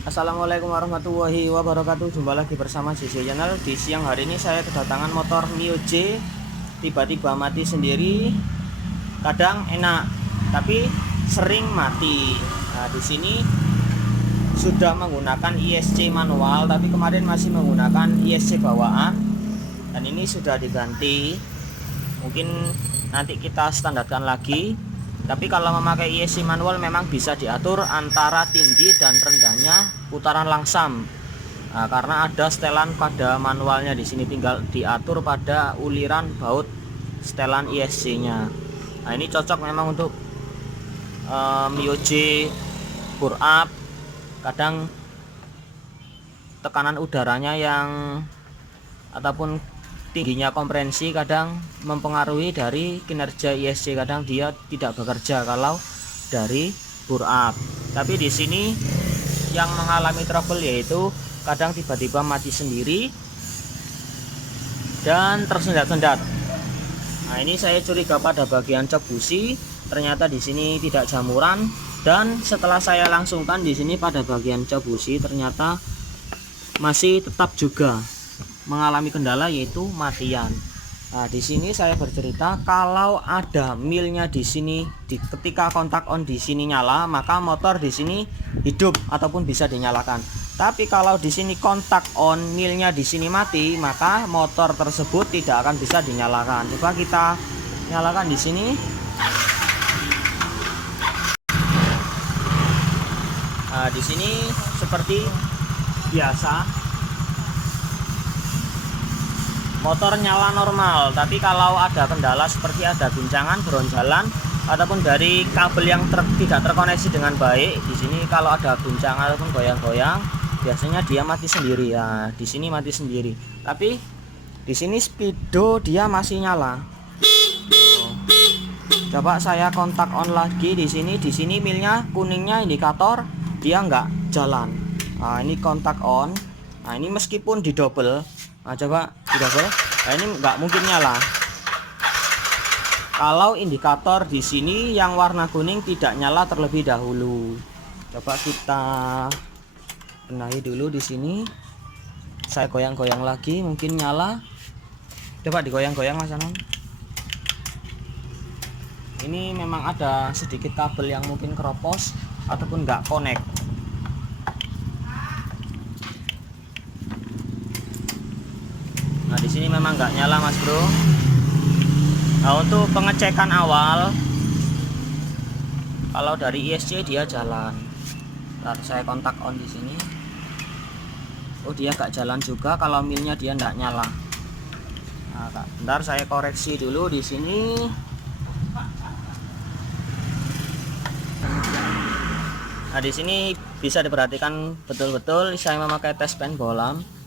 Assalamualaikum warahmatullahi wabarakatuh. Jumpa lagi bersama JJ Channel. Di siang hari ini saya kedatangan motor Mio J. Tiba-tiba mati sendiri. Kadang enak, tapi sering mati. Nah, di sini sudah menggunakan ISC manual, tapi kemarin masih menggunakan ISC bawaan. Dan ini sudah diganti. Mungkin nanti kita standarkan lagi. Tapi kalau memakai ISC manual memang bisa diatur antara tinggi dan rendahnya putaran langsam. Nah, karena ada setelan pada manualnya, di sini tinggal diatur pada uliran baut setelan ISC-nya. Nah, ini cocok memang untuk Mio J bore up. Kadang tekanan udaranya yang ataupun tingginya kompresi kadang mempengaruhi dari kinerja ISC, kadang dia tidak bekerja kalau dari bore up. Tapi di sini yang mengalami trouble yaitu kadang tiba-tiba mati sendiri dan tersendat-sendat. Nah, ini saya curiga pada bagian cok busi, ternyata di sini tidak jamuran, dan setelah saya langsungkan di sini pada bagian cok busi ternyata masih tetap juga mengalami kendala yaitu matian. Nah, di sini saya bercerita kalau ada milnya di sini, ketika kontak on di sini nyala, maka motor di sini hidup ataupun bisa dinyalakan. Tapi kalau di sini kontak on, milnya di sini mati, maka motor tersebut tidak akan bisa dinyalakan. Coba kita nyalakan di sini. Nah, di sini seperti biasa motor nyala normal, tapi kalau ada kendala seperti ada guncangan, beronjalan ataupun dari kabel yang tidak terkoneksi dengan baik, di sini kalau ada guncangan ataupun goyang-goyang, biasanya dia mati sendiri ya. Di sini mati sendiri. Tapi di sini speedo dia masih nyala. Coba saya kontak on lagi di sini milnya kuningnya indikator dia nggak jalan. Nah, ini kontak on. Nah, ini meskipun di double. Nah, coba tidak boleh. Nah, ini nggak mungkin nyala kalau indikator di sini yang warna kuning tidak nyala terlebih dahulu. Coba kita benahi dulu di sini. Saya goyang-goyang lagi, mungkin nyala. Coba digoyang-goyang Mas Anon. Ini memang ada sedikit kabel yang mungkin keropos ataupun nggak connect. Nah, di sini memang nggak nyala Mas Bro. Nah, untuk pengecekan awal, kalau dari ISC dia jalan. Ntar saya kontak on di sini. Oh, dia nggak jalan juga kalau milnya dia nggak nyala. Nah, bentar saya koreksi dulu di sini. Nah, di sini bisa diperhatikan betul-betul saya memakai tes pen bolam.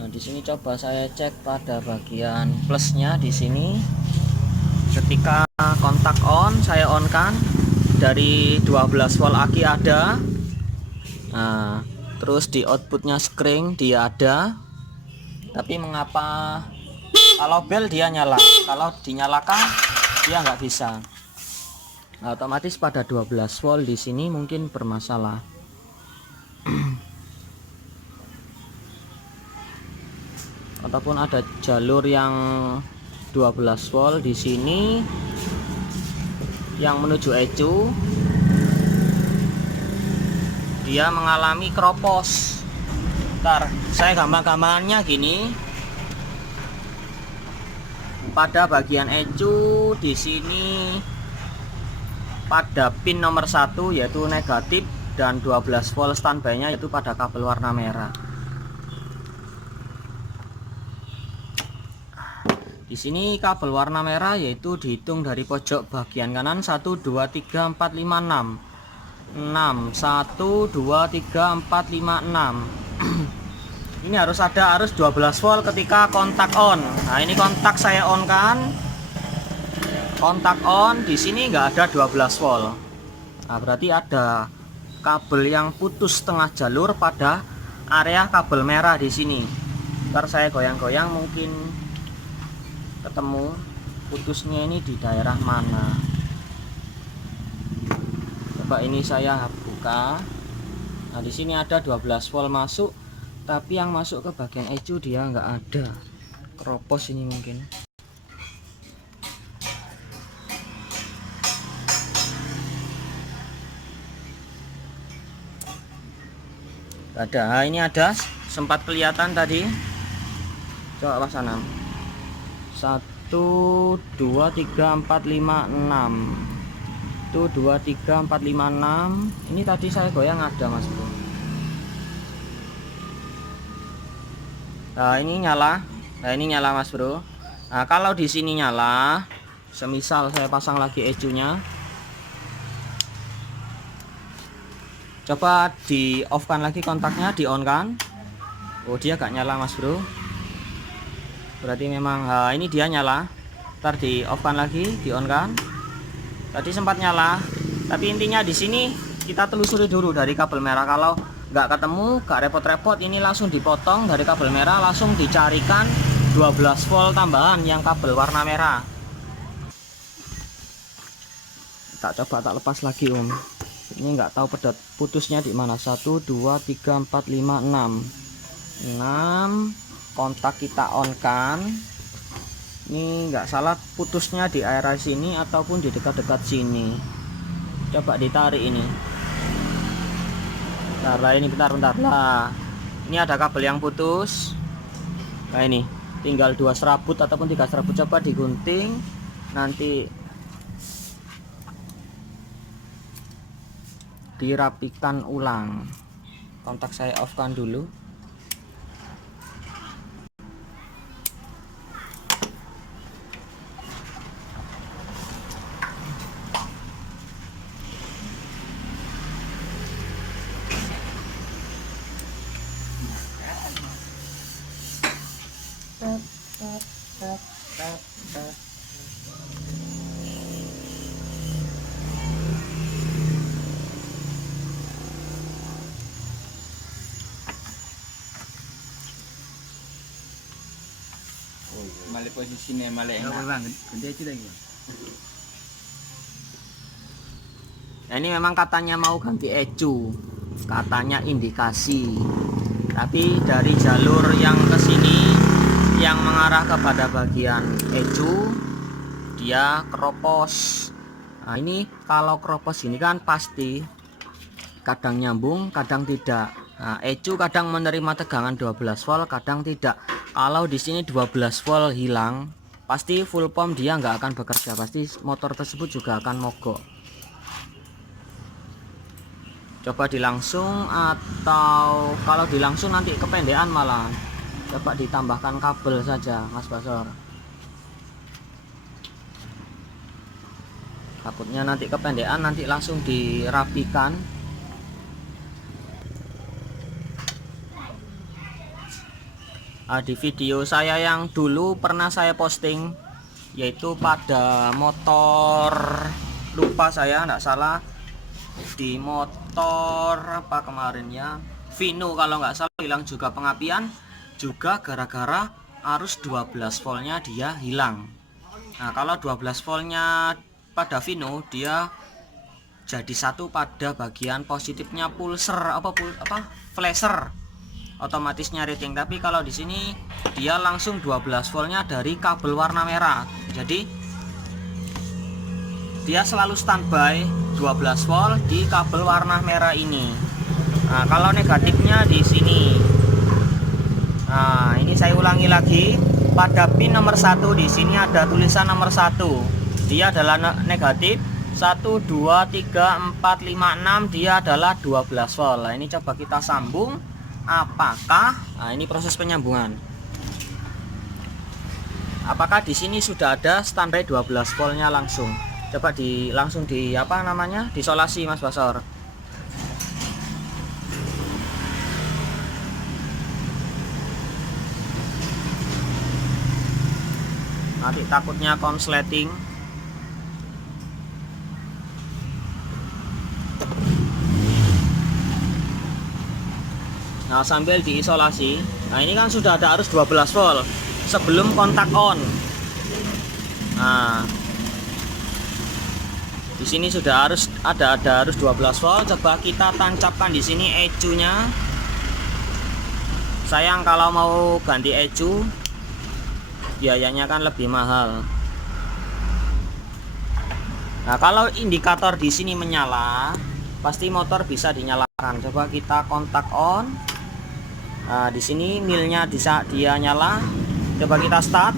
Nah, di sini coba saya cek pada bagian plusnya di sini. Ketika kontak on, saya on kan dari 12 volt aki ada. Nah, terus di outputnya screen dia ada. Tapi mengapa kalau bel dia nyala, kalau dinyalakan dia nggak bisa. Nah, otomatis pada 12 volt di sini mungkin bermasalah. Ataupun ada jalur yang 12 volt di sini yang menuju ECU, dia mengalami keropos. Ntar saya gambar-gambarnya gini. Pada bagian ECU di sini pada pin nomor 1 yaitu negatif dan 12 volt standby-nya yaitu pada kabel warna merah. Di sini kabel warna merah yaitu dihitung dari pojok bagian kanan 1 2 3 4 5 6 6 1 2 3 4 5 6. Ini harus ada arus 12 volt ketika kontak on. Nah, ini kontak saya on kan. Kontak on di sini nggak ada 12 volt. Nah, berarti ada kabel yang putus setengah jalur pada area kabel merah di sini. Ntar saya goyang-goyang mungkin ketemu putusnya ini di daerah mana. Coba ini saya buka. Nah, di sini ada 12 volt masuk, tapi yang masuk ke bagian ECU dia nggak ada. Keropos ini mungkin. Ada. Nah, ini ada, sempat kelihatan tadi. Coba pasang 1 2 3 4 5 6. 1 2 3 4 5 6. Ini tadi saya goyang ada, Mas Bro. Nah, ini nyala. Nah, ini nyala, Mas Bro. Nah, kalau di sini nyala, semisal saya pasang lagi ECU-nya. Coba di off kan lagi kontaknya, di on kan. Oh, dia gak nyala, Mas Bro. Berarti memang ini dia nyala. Ntar di off kan lagi, di on kan. Tadi sempat nyala, tapi intinya di sini kita telusuri dulu dari kabel merah. Kalau nggak ketemu, nggak repot-repot, ini langsung dipotong dari kabel merah, langsung dicarikan 12 volt tambahan yang kabel warna merah. Tak coba tak lepas lagi, Om. Ini nggak tahu pedot putusnya di mana. 1 2 3 4 5 6. 6. Kontak kita on kan. Ini nggak salah putusnya di area sini ataupun di dekat-dekat sini. Coba ditarik ini. Bentar lah, ini bentar lah. Ini ada kabel yang putus. Nah, ini tinggal 2 serabut ataupun 3 serabut. Coba digunting, nanti dirapikan ulang. Kontak saya off kan dulu. Mali posisinya malah enak banget. Ganti lagi. Nah, ini memang katanya mau ganti ECU, katanya indikasi. Tapi dari jalur yang ke sini yang mengarah kepada bagian ECU dia keropos. Nah, ini kalau keropos ini kan pasti kadang nyambung, kadang tidak. Nah, ECU kadang menerima tegangan 12 volt, kadang tidak. Kalau di sini 12 volt hilang, pasti full pump dia nggak akan bekerja, pasti motor tersebut juga akan mogok. Coba dilangsung, atau kalau dilangsung nanti kependean malah. Coba ditambahkan kabel saja, Mas Basor. Takutnya nanti kependean, nanti langsung dirapikan. Di video saya yang dulu pernah saya posting, yaitu pada motor, lupa saya nggak salah, di motor apa kemarin ya, Vino kalau nggak salah, hilang juga pengapian juga gara-gara arus 12 voltnya dia hilang. Nah, kalau 12 voltnya pada Vino dia jadi satu pada bagian positifnya pulser apa flasher, otomatis rating. Tapi kalau di sini dia langsung 12 voltnya dari kabel warna merah, jadi dia selalu standby 12 volt di kabel warna merah ini. Nah, kalau negatifnya di sini. Nah, ini saya ulangi lagi, pada pin nomor 1 di sini ada tulisan nomor 1, dia adalah negatif. 1 2 3 4 5 6 dia adalah 12 volt. Nah, ini coba kita sambung. Apakah, nah ini proses penyambungan, apakah di sini sudah ada standby 12 voltnya langsung. Coba langsung di apa namanya, disolasi, Mas Basor. Nanti takutnya konsleting. Nah, sambil diisolasi. Nah, ini kan sudah ada arus 12 volt sebelum kontak on. Nah, Di sini sudah harus ada harus 12 volt. Coba kita tancapkan di sini ECU-nya. Sayang kalau mau ganti ECU biayanya kan lebih mahal. Nah, kalau indikator di sini menyala, pasti motor bisa dinyalakan. Coba kita kontak on. Nah, di sini milnya dia nyala. Coba kita start.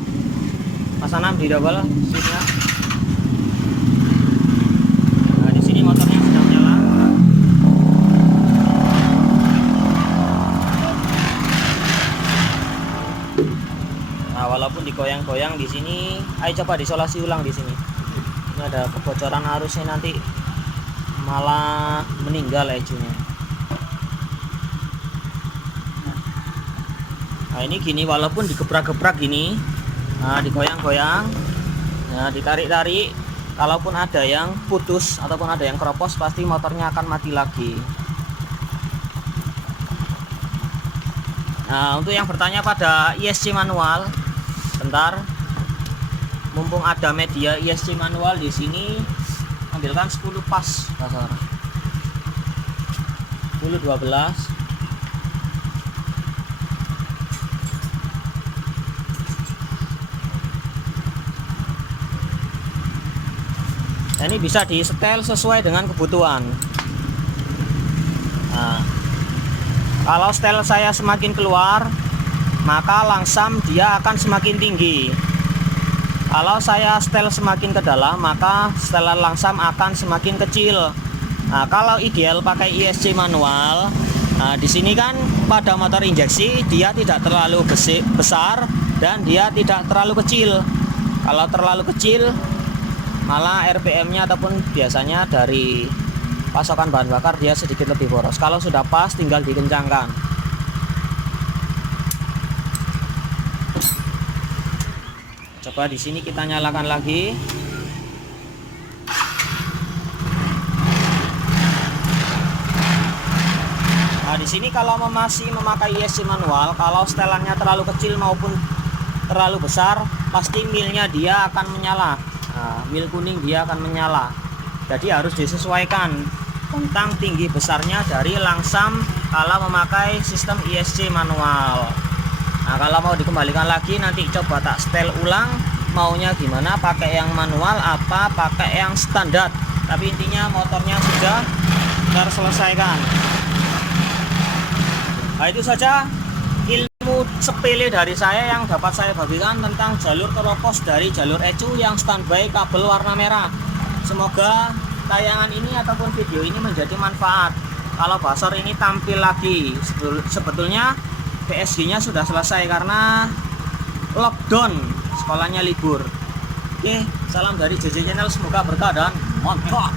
Mas Anam di double switch-nya. Nah, di sini motornya sudah menyala. Nah, walaupun digoyang-goyang di sini, ayo coba disolasi ulang di sini. Ini ada kebocoran arusnya, nanti malah meninggal ECU-nya. Nah, ini gini, walaupun digebrak-gebrak gini, nah digoyang-goyang, nah ditarik-tarik, kalaupun ada yang putus ataupun ada yang keropos, pasti motornya akan mati lagi. Nah, untuk yang bertanya pada ISC manual, bentar, mumpung ada media ISC manual di sini, ambilkan 10 pas dasar, 10 12. Nah, ini bisa di setel sesuai dengan kebutuhan. Nah, kalau setel saya semakin keluar, maka langsam dia akan semakin tinggi. Kalau saya setel semakin ke dalam, maka setelan langsam akan semakin kecil. Nah, kalau ideal pakai ISC manual, nah di sini kan pada motor injeksi dia tidak terlalu besar dan dia tidak terlalu kecil. Kalau terlalu kecil, malah RPM-nya ataupun biasanya dari pasokan bahan bakar dia sedikit lebih boros. Kalau sudah pas, tinggal dikencangkan. Coba di sini kita nyalakan lagi. Nah, di sini kalau masih memakai ISC manual, kalau setelannya terlalu kecil maupun terlalu besar, pasti milnya dia akan menyala. Nah, mil kuning dia akan menyala. Jadi harus disesuaikan tentang tinggi besarnya dari langsam kalau memakai sistem ISC manual. Nah, kalau mau dikembalikan lagi, nanti coba tak setel ulang maunya gimana, pakai yang manual apa pakai yang standar. Tapi intinya motornya sudah terselesaikan. Nah, itu saja ilmu sepele dari saya yang dapat saya bagikan tentang jalur keropos dari jalur ECU yang standby kabel warna merah. Semoga tayangan ini ataupun video ini menjadi manfaat. Kalau Basor ini tampil lagi, sebetulnya PSG-nya sudah selesai karena lockdown, sekolahnya libur. Oke, salam dari JJ Channel, semoga berkah dan mantap.